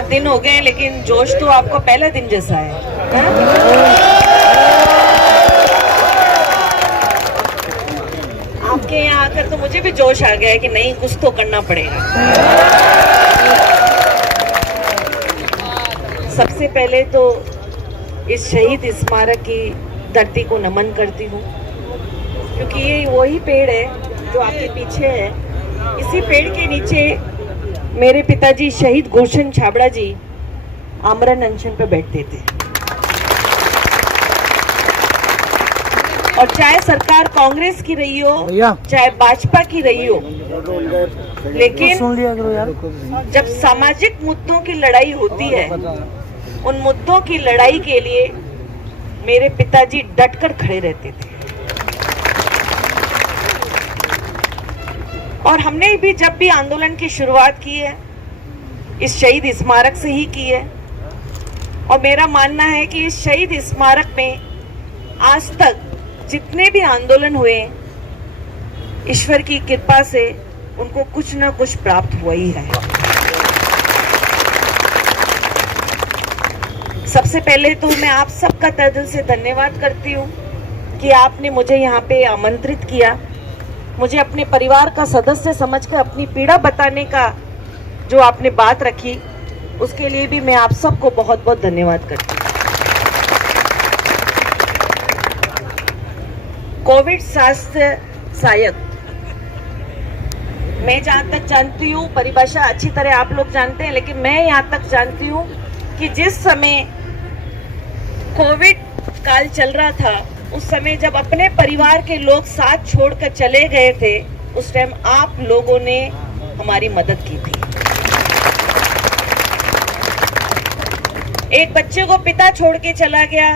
7 दिन हो गए, लेकिन जोश तो आपको पहले दिन जैसा है, हा? आपके यहाँ आकर तो मुझे भी जोश आ गया है कि नहीं, कुछ तो करना पड़ेगा। सबसे पहले तो इस शहीद स्मारक की धरती को नमन करती हूँ, क्योंकि ये वही पेड़ है जो आपके पीछे है। इसी पेड़ के नीचे मेरे पिताजी शहीद गुलशन छाबड़ा जी आमरण अनशन पे बैठते थे, और चाहे सरकार कांग्रेस की रही हो, चाहे भाजपा की रही हो, लेकिन जब सामाजिक मुद्दों की लड़ाई होती है, उन मुद्दों की लड़ाई के लिए मेरे पिताजी डटकर खड़े रहते थे। और हमने भी जब भी आंदोलन की शुरुआत की है, इस शहीद स्मारक से ही की है। और मेरा मानना है कि इस शहीद स्मारक में आज तक जितने भी आंदोलन हुए, ईश्वर की कृपा से उनको कुछ ना कुछ प्राप्त हुआ ही है। सबसे पहले तो मैं आप सबका तहे दिल से धन्यवाद करती हूँ कि आपने मुझे यहाँ पे आमंत्रित किया। मुझे अपने परिवार का सदस्य समझकर अपनी पीड़ा बताने का जो आपने बात रखी, उसके लिए भी मैं आप सबको बहुत बहुत धन्यवाद करती हूँ। कोविड स्वास्थ्य सहायक, मैं जहाँ तक जानती हूँ, परिभाषा अच्छी तरह आप लोग जानते हैं, लेकिन मैं यहाँ तक जानती हूँ कि जिस समय कोविड काल चल रहा था, उस समय जब अपने परिवार के लोग साथ छोड़कर चले गए थे, उस टाइम आप लोगों ने हमारी मदद की थी। एक बच्चे को पिता छोड़ के चला गया,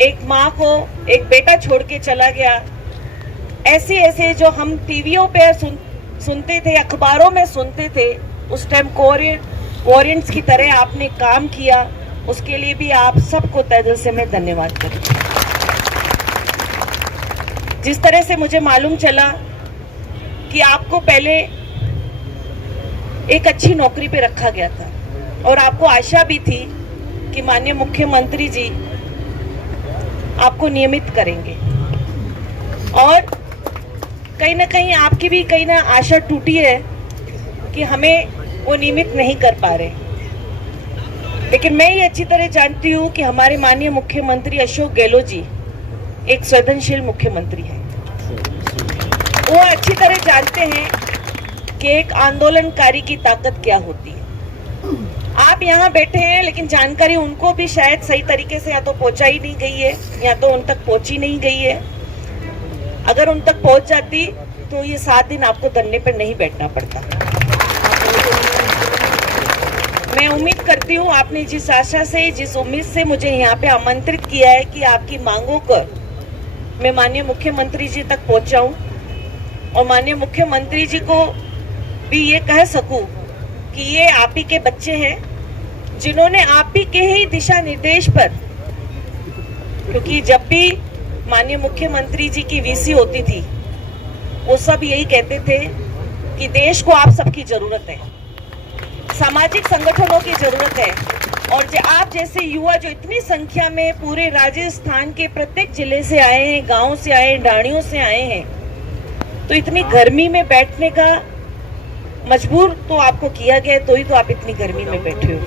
एक माँ को एक बेटा छोड़ के चला गया। ऐसे ऐसे जो हम टीवियों पे सुनते थे, अखबारों में सुनते थे, उस टाइम वॉरियंट्स की तरह आपने काम किया। उसके लिए भी आप सबको तहे दिल से मैं धन्यवाद करती हूँ। जिस तरह से मुझे मालूम चला कि आपको पहले एक अच्छी नौकरी पे रखा गया था, और आपको आशा भी थी कि माननीय मुख्यमंत्री जी आपको नियमित करेंगे, और कहीं ना कहीं आपकी भी कहीं ना आशा टूटी है कि हमें वो नियमित नहीं कर पा रहे। लेकिन मैं ये अच्छी तरह जानती हूँ कि हमारे माननीय मुख्यमंत्री अशोक गहलोत जी एक संवेदनशील मुख्यमंत्री हैं। वो अच्छी तरह जानते हैं कि एक आंदोलनकारी की ताकत क्या होती है। आप यहाँ बैठे हैं, लेकिन जानकारी उनको भी शायद सही तरीके से या तो पहुंचाई नहीं गई है, या तो उन तक पहुंची नहीं गई है। अगर उन तक पहुंच जाती तो ये 7 दिन आपको धरने पर नहीं बैठना पड़ता। मैं उम्मीद करती हूँ आपने जिस आशा से, जिस उम्मीद से मुझे यहाँ पे आमंत्रित किया है कि आपकी मांगों को मैं माननीय मुख्यमंत्री जी तक पहुँचाऊँ, और माननीय मुख्यमंत्री जी को भी ये कह सकूँ कि ये आप ही के बच्चे हैं, जिन्होंने आप ही के ही दिशा निर्देश पर, क्योंकि जब भी माननीय मुख्यमंत्री जी की वीसी होती थी, वो सब यही कहते थे कि देश को आप सबकी जरूरत है, सामाजिक संगठनों की जरूरत है। और आप जैसे युवा जो इतनी संख्या में पूरे राजस्थान के प्रत्येक जिले से आए हैं, गांव से आए हैं, ढाणियों से आए हैं, तो इतनी गर्मी में बैठने का मजबूर तो आपको किया गया, तो ही तो आप इतनी गर्मी में बैठे हो,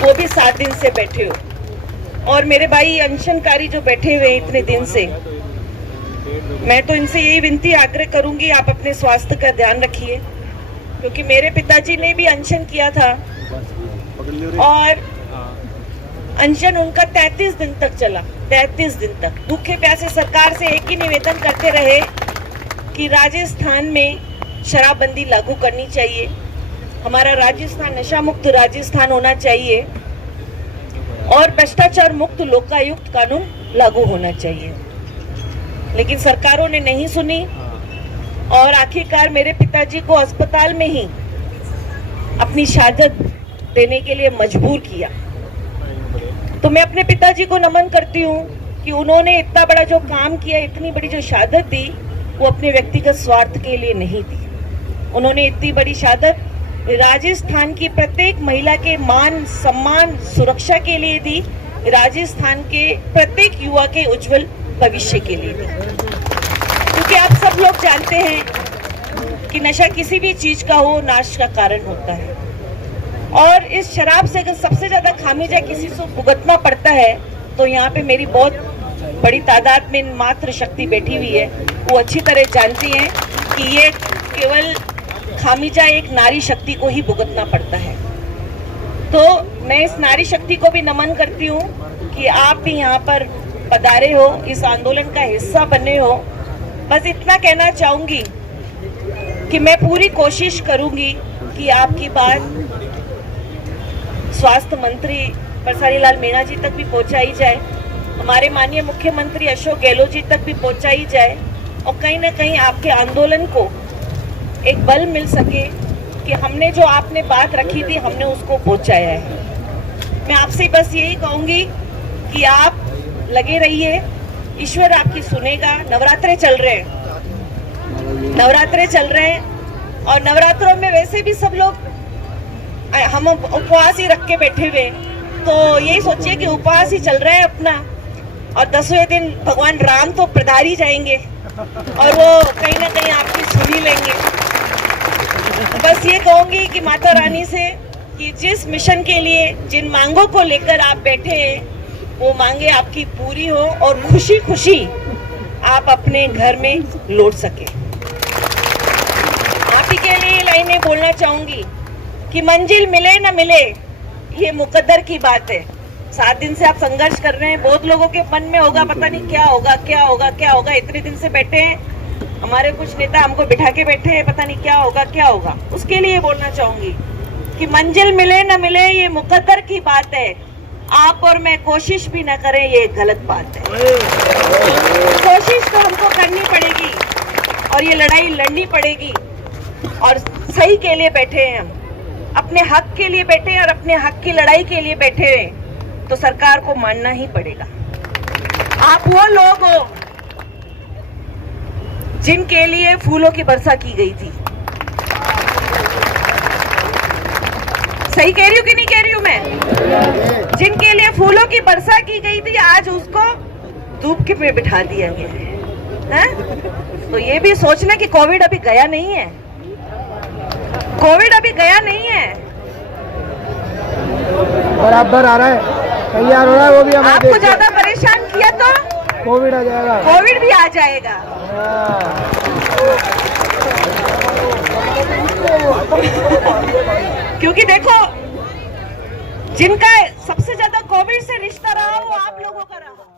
वो भी 7 दिन से बैठे हो। और मेरे भाई अनशनकारी जो बैठे हुए इतने दिन से, मैं तो इनसे यही विनती आग्रह करूंगी, आप अपने स्वास्थ्य का ध्यान रखिए, क्योंकि मेरे पिताजी ने भी अनशन किया था, और अनशन उनका 33 दिन तक चला। 33 दिन तक भूखे प्यासे सरकार से एक ही निवेदन करते रहे कि राजस्थान में शराबबंदी लागू करनी चाहिए, हमारा राजस्थान नशा मुक्त राजस्थान होना चाहिए, और भ्रष्टाचार मुक्त लोकायुक्त कानून लागू होना चाहिए। लेकिन सरकारों ने नहीं सुनी, और आखिरकार मेरे पिताजी को अस्पताल में ही अपनी शहादत देने के लिए मजबूर किया। तो मैं अपने पिताजी को नमन करती हूँ कि उन्होंने इतना बड़ा जो काम किया, इतनी बड़ी जो शहादत दी, वो अपने व्यक्तिगत स्वार्थ के लिए नहीं दी। उन्होंने इतनी बड़ी शहादत राजस्थान की प्रत्येक महिला के मान सम्मान सुरक्षा के लिए दी, राजस्थान के प्रत्येक युवा के उज्जवल भविष्य के लिए दी। क्योंकि आप सब लोग जानते हैं कि नशा किसी भी चीज का हो नाश का कारण होता है, और इस शराब से अगर सबसे ज्यादा खामियाजा किसी को भुगतना पड़ता है तो यहाँ पे मेरी बहुत बड़ी तादाद में मात्र शक्ति बैठी हुई है, वो अच्छी तरह जानती हैं कि ये केवल खामियाजा एक नारी शक्ति को ही भुगतना पड़ता है। तो मैं इस नारी शक्ति को भी नमन करती हूँ कि आप भी यहाँ पर पधारे हो, इस आंदोलन का हिस्सा बने हो। बस इतना कहना चाहूंगी कि मैं पूरी कोशिश करूंगी कि आपकी बात स्वास्थ्य मंत्री परसारी लाल मीणा जी तक भी पहुंचाई जाए, हमारे माननीय मुख्यमंत्री अशोक गहलोत जी तक भी पहुंचाई जाए, और कहीं ना कहीं आपके आंदोलन को एक बल मिल सके कि हमने जो आपने बात रखी थी हमने उसको पहुंचाया है। मैं आपसे बस यही कहूंगी कि आप लगे रहिए, ईश्वर आपकी सुनेगा। नवरात्रे चल रहे हैं, और नवरात्रों में वैसे भी सब लोग हम उपवास ही रख के बैठे हुए, तो यही सोचिए कि उपवास ही चल रहा है अपना, और 10वें दिन भगवान राम तो पधार ही जाएंगे और वो कहीं ना कहीं आपकी सुन ही लेंगे। बस ये कहूंगी कि माता रानी से कि जिस मिशन के लिए, जिन मांगों को लेकर आप बैठे हैं, वो मांगे आपकी पूरी हो और खुशी खुशी आप अपने घर में लौट सके। आप ही के लिए लाइनें बोलना चाहूंगी कि मंजिल मिले न मिले ये मुकद्दर की बात है। 7 दिन से आप संघर्ष कर रहे हैं, बहुत लोगों के मन में होगा पता नहीं क्या होगा क्या होगा क्या होगा। इतने दिन से बैठे हैं, हमारे कुछ नेता हमको बिठा के बैठे हैं, पता नहीं क्या होगा क्या होगा। उसके लिए बोलना चाहूंगी कि मंजिल मिले न मिले ये मुकद्दर की बात है, आप और मैं कोशिश भी न करें ये गलत बात है। कोशिश तो हमको करनी पड़ेगी और ये लड़ाई लड़नी पड़ेगी, और सही के लिए बैठे हैं हम, अपने हक के लिए बैठे हैं और अपने हक की लड़ाई के लिए बैठे हैं, तो सरकार को मानना ही पड़ेगा। आप वो लोग हो जिनके लिए फूलों की वर्षा की गई थी। सही कह रही हूँ कि नहीं कह रही हूँ मैं? जिनके लिए फूलों की वर्षा की गई थी, आज उसको धूप के पे बिठा दिया गया है? तो ये भी सोचना कि कोविड अभी गया नहीं है, कोविड अभी गया नहीं है, बराबर आ रहा है, तैयार हो रहा है। वो भी हमारे आपको ज्यादा परेशान किया तो कोविड आ जाएगा, कोविड भी आ जाएगा। क्योंकि देखो, जिनका सबसे ज्यादा कोविड से रिश्ता रहा वो आप लोगों का रहा।